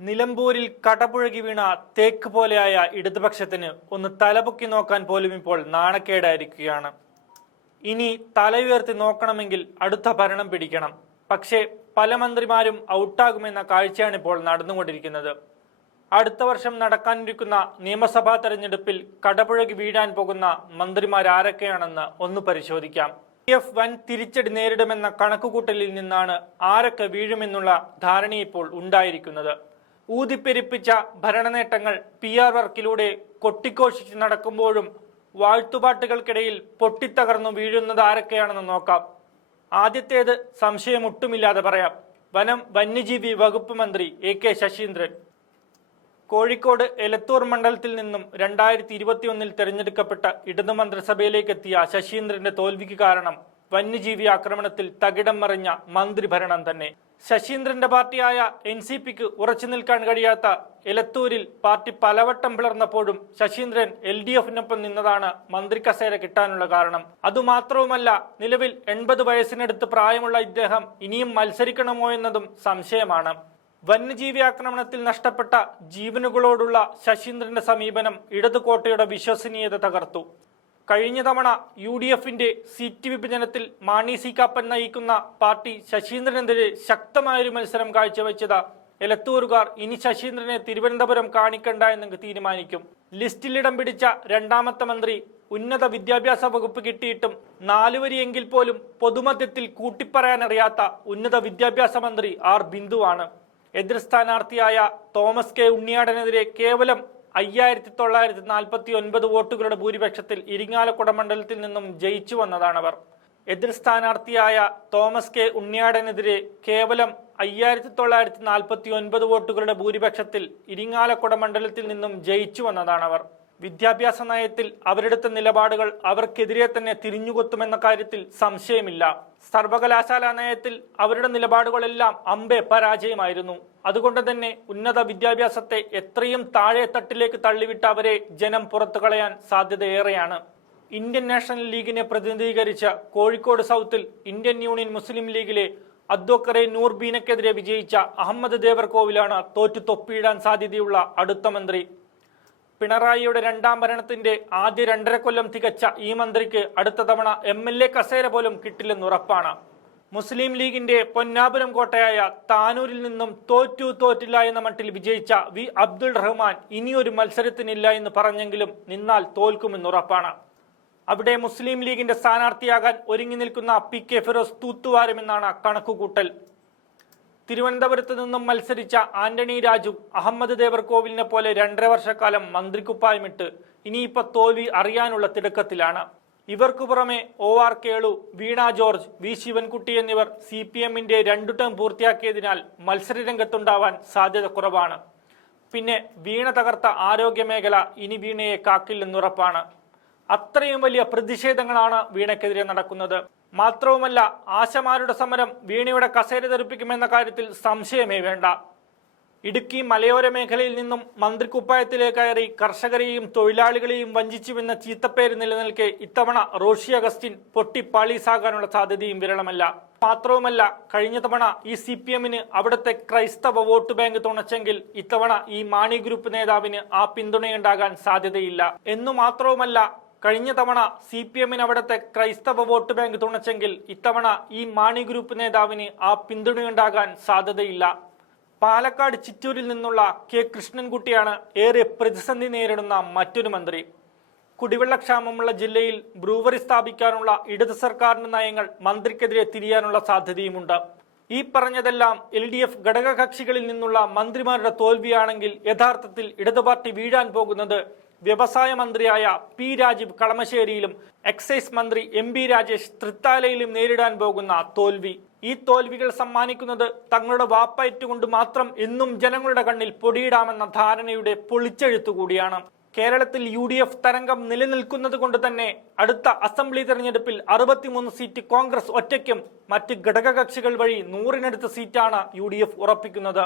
നിലമ്പൂരിൽ കടപുഴകി വീണ തേക്ക് പോലെയായ ഇടതുപക്ഷത്തിന് ഒന്ന് തലപൊക്കി നോക്കാൻ പോലും ഇപ്പോൾ നാണക്കേടായിരിക്കുകയാണ്. ഇനി തല ഉയർത്തി നോക്കണമെങ്കിൽ അടുത്ത ഭരണം പിടിക്കണം. പക്ഷേ പല മന്ത്രിമാരും ഔട്ടാകുമെന്ന കാഴ്ചയാണ് ഇപ്പോൾ നടന്നുകൊണ്ടിരിക്കുന്നത്. അടുത്ത വർഷം നടക്കാനിരിക്കുന്ന നിയമസഭാ തെരഞ്ഞെടുപ്പിൽ കടപുഴകി വീഴാൻ പോകുന്ന മന്ത്രിമാരാരൊക്കെയാണെന്ന് ഒന്ന് പരിശോധിക്കാം. വൻ തിരിച്ചടി നേരിടുമെന്ന കണക്കുകൂട്ടലിൽ നിന്നാണ് ആരൊക്കെ വീഴുമെന്നുള്ള ധാരണ ഇപ്പോൾ ഉണ്ടായിരിക്കുന്നത്. ഊതിപ്പെരിപ്പിച്ച ഭരണനേട്ടങ്ങൾ PR വർക്കിലൂടെ കൊട്ടിഘോഷിച്ച് നടക്കുമ്പോഴും വാഴ്ത്തുപാട്ടുകൾക്കിടയിൽ പൊട്ടിത്തകർന്നു വീഴുന്നത് ആരൊക്കെയാണെന്ന് നോക്കാം. ആദ്യത്തേത് സംശയമൊട്ടുമില്ലാതെ പറയാം, വന്യജീവി വകുപ്പ് മന്ത്രി AK ശശീന്ദ്രൻ. കോഴിക്കോട് എലത്തൂർ മണ്ഡലത്തിൽ നിന്നും 2021 തെരഞ്ഞെടുക്കപ്പെട്ട ഇടതു മന്ത്രിസഭയിലേക്ക് എത്തിയ ശശീന്ദ്രന്റെ തോൽവിക്ക് കാരണം വന്യജീവി ആക്രമണത്തിൽ തകിടം മറിഞ്ഞ മന്ത്രിഭരണം തന്നെ. ശശീന്ദ്രന്റെ പാർട്ടിയായ NCPക്ക് ഉറച്ചു നിൽക്കാൻ കഴിയാത്ത എലത്തൂരിൽ പാർട്ടി പലവട്ടം പിളർന്നപ്പോഴും ശശീന്ദ്രൻ LDFനൊപ്പം നിന്നതാണ് മന്ത്രി കസേര കിട്ടാനുള്ള കാരണം. അതുമാത്രവുമല്ല, നിലവിൽ 80 വയസ്സിനടുത്ത് പ്രായമുള്ള ഇദ്ദേഹം ഇനിയും മത്സരിക്കണമോ എന്നതും സംശയമാണ്. വന്യജീവി ആക്രമണത്തിൽ നഷ്ടപ്പെട്ട ജീവനുകളോടുള്ള ശശീന്ദ്രന്റെ സമീപനം ഇടതുകോട്ടയുടെ വിശ്വസനീയത തകർത്തു. കഴിഞ്ഞ തവണ UDFന്റെ സീറ്റ് വിഭജനത്തിൽ മാണി സി കാപ്പൻ നയിക്കുന്ന പാർട്ടി ശശീന്ദ്രനെതിരെ ശക്തമായൊരു മത്സരം കാഴ്ചവെച്ചത് എലത്തൂരുകാർ ഇനി ശശീന്ദ്രനെ തിരുവനന്തപുരം കാണിക്കണ്ട എന്ന് തീരുമാനിക്കും. ലിസ്റ്റിലിടം പിടിച്ച രണ്ടാമത്തെ മന്ത്രി ഉന്നത വിദ്യാഭ്യാസ വകുപ്പ് കിട്ടിയിട്ടും 4 വരിയെങ്കിൽ പോലും പൊതുമധ്യത്തിൽ കൂട്ടിപ്പറയാനറിയാത്ത ഉന്നത വിദ്യാഭ്യാസ മന്ത്രി R ബിന്ദുവാണ്. എതിർ സ്ഥാനാർത്ഥിയായ തോമസ് K ഉണ്ണിയാടനെതിരെ കേവലം 5949 വോട്ടുകളുടെ ഭൂരിപക്ഷത്തിൽ ഇരിങ്ങാലക്കുട മണ്ഡലത്തിൽ നിന്നും ജയിച്ചു വന്നതാണവർ. എതിർ സ്ഥാനാർത്ഥിയായ തോമസ് K ഉണ്ണിയാടനെതിരെ കേവലം 5949 വോട്ടുകളുടെ ഭൂരിപക്ഷത്തിൽ ഇരിങ്ങാലക്കുട മണ്ഡലത്തിൽ നിന്നും ജയിച്ചു വന്നതാണവർ. വിദ്യാഭ്യാസ നയത്തിൽ അവരെടുത്ത നിലപാടുകൾ അവർക്കെതിരെ തന്നെ തിരിഞ്ഞുകൊത്തുമെന്ന കാര്യത്തിൽ സംശയമില്ല. സർവകലാശാല നയത്തിൽ അവരുടെ നിലപാടുകളെല്ലാം അമ്പെ പരാജയമായിരുന്നു. അതുകൊണ്ട് തന്നെ ഉന്നത വിദ്യാഭ്യാസത്തെ എത്രയും താഴെ തട്ടിലേക്ക് തള്ളിവിട്ട അവരെ ജനം പുറത്തു കളയാൻ സാധ്യതയേറെയാണ്. ഇന്ത്യൻ നാഷണൽ ലീഗിനെ പ്രതിനിധീകരിച്ച കോഴിക്കോട് സൗത്തിൽ ഇന്ത്യൻ യൂണിയൻ മുസ്ലിം ലീഗിലെ അദ്വക്കറെ നൂർ ബീനക്കെതിരെ വിജയിച്ച അഹമ്മദ് ദേവർകോവിലാണ് തോറ്റു തൊപ്പിയിടാൻ സാധ്യതയുള്ള അടുത്ത മന്ത്രി. പിണറായിയുടെ രണ്ടാം ഭരണത്തിന്റെ ആദ്യ 2.5 കൊല്ലം തികച്ച ഈ മന്ത്രിക്ക് അടുത്ത തവണ MLA കസേര പോലും കിട്ടില്ലെന്നുറപ്പാണ്. മുസ്ലിം ലീഗിന്റെ പൊന്നാപുരം കോട്ടയായ താനൂരിൽ നിന്നും തോറ്റില്ല എന്ന മട്ടിൽ വിജയിച്ച V അബ്ദുൾ റഹ്മാൻ ഇനിയൊരു മത്സരത്തിനില്ല എന്ന് പറഞ്ഞെങ്കിലും നിന്നാൽ തോൽക്കുമെന്നുറപ്പാണ്. അവിടെ മുസ്ലിം ലീഗിന്റെ സ്ഥാനാർത്ഥിയാകാൻ ഒരുങ്ങി നിൽക്കുന്ന PK ഫിറോസ് തൂത്തുവാരുമെന്നാണ് കണക്കുകൂട്ടൽ. തിരുവനന്തപുരത്ത് നിന്നും മത്സരിച്ച ആന്റണി രാജു അഹമ്മദ് ദേവർകോവിലിനെ പോലെ 2.5 വർഷക്കാലം മന്ത്രിക്കുപ്പായമിട്ട് ഇനിയിപ്പോ തോൽവി അറിയാനുള്ള തിടുക്കത്തിലാണ്. ഇവർക്കു പുറമെ OR Kelu, Veena George, V Sivankutty എന്നിവർ CPMന്റെ 2 ടേം പൂർത്തിയാക്കിയതിനാൽ മത്സരരംഗത്തുണ്ടാവാൻ സാധ്യത കുറവാണ്. പിന്നെ വീണ തകർത്ത ആരോഗ്യ മേഖല ഇനി വീണയെ കാക്കില്ലെന്നുറപ്പാണ്. അത്രയും വലിയ പ്രതിഷേധങ്ങളാണ് വീണയ്ക്കെതിരെ നടക്കുന്നത്. മാത്രവുമല്ല, ആശമാരുടെ സമരം വീണയുടെ കസേര തെറിപ്പിക്കുമെന്ന കാര്യത്തിൽ സംശയമേ വേണ്ട. ഇടുക്കി മലയോര മേഖലയിൽ നിന്നും മന്ത്രിക്കുപ്പായത്തിലേക്ക് കയറി കർഷകരെയും തൊഴിലാളികളെയും വഞ്ചിച്ചുവെന്ന ചീത്തപ്പേര് നിലനിൽക്കെ ഇത്തവണ റോഷി അഗസ്റ്റിൻ പൊട്ടിപ്പാളീസാകാനുള്ള സാധ്യതയും വിരളമല്ല. മാത്രവുമല്ല, കഴിഞ്ഞ തവണ ഈ CPMന് അവിടുത്തെ ക്രൈസ്തവ വോട്ട് ബാങ്ക് തുണച്ചെങ്കിൽ ഇത്തവണ ഈ മാണി ഗ്രൂപ്പ് നേതാവിന് ആ പിന്തുണയുണ്ടാകാൻ സാധ്യതയില്ല. എന്നു മാത്രവുമല്ല, കഴിഞ്ഞ തവണ CPMന് അവിടുത്തെ ക്രൈസ്തവ വോട്ട് ബാങ്ക് തുണച്ചെങ്കിൽ ഇത്തവണ ഈ മാണി ഗ്രൂപ്പ് നേതാവിന് ആ പിന്തുണയുണ്ടാകാൻ സാധ്യതയില്ല. പാലക്കാട് ചിറ്റൂരിൽ നിന്നുള്ള K കൃഷ്ണൻകുട്ടിയാണ് ഏറെ പ്രതിസന്ധി നേരിടുന്ന മറ്റൊരു മന്ത്രി. കുടിവെള്ളക്ഷാമമുള്ള ജില്ലയിൽ ബ്രൂവറി സ്ഥാപിക്കാനുള്ള ഇടത് സർക്കാരിന്റെ നയങ്ങൾ മന്ത്രിക്കെതിരെ തിരിയാനുള്ള സാധ്യതയുമുണ്ട്. ഈ പറഞ്ഞതെല്ലാം LDF ഘടകകക്ഷികളിൽ നിന്നുള്ള മന്ത്രിമാരുടെ തോൽവിയാണെങ്കിൽ യഥാർത്ഥത്തിൽ ഇടതു പാർട്ടി വീഴാൻ പോകുന്നത് വ്യവസായ മന്ത്രിയായ P രാജീവ് കളമശ്ശേരിയിലും എക്സൈസ് മന്ത്രി MB രാജേഷ് തൃത്താലയിലും നേരിടാൻ പോകുന്ന തോൽവി. ഈ തോൽവികൾ സമ്മാനിക്കുന്നത് തങ്ങളുടെ വാപ്പയറ്റുകൊണ്ട് മാത്രം എന്നും ജനങ്ങളുടെ കണ്ണിൽ പൊടിയിടാമെന്ന ധാരണയുടെ പൊളിച്ചെഴുത്തുകൂടിയാണ്. കേരളത്തിൽ UDF തരംഗം നിലനിൽക്കുന്നത് കൊണ്ട് തന്നെ അടുത്ത അസംബ്ലി തെരഞ്ഞെടുപ്പിൽ 63 സീറ്റ് കോൺഗ്രസ് ഒറ്റയ്ക്കും മറ്റ് ഘടകകക്ഷികൾ വഴി 100-നടുത്ത് സീറ്റാണ് UDF ഉറപ്പിക്കുന്നത്.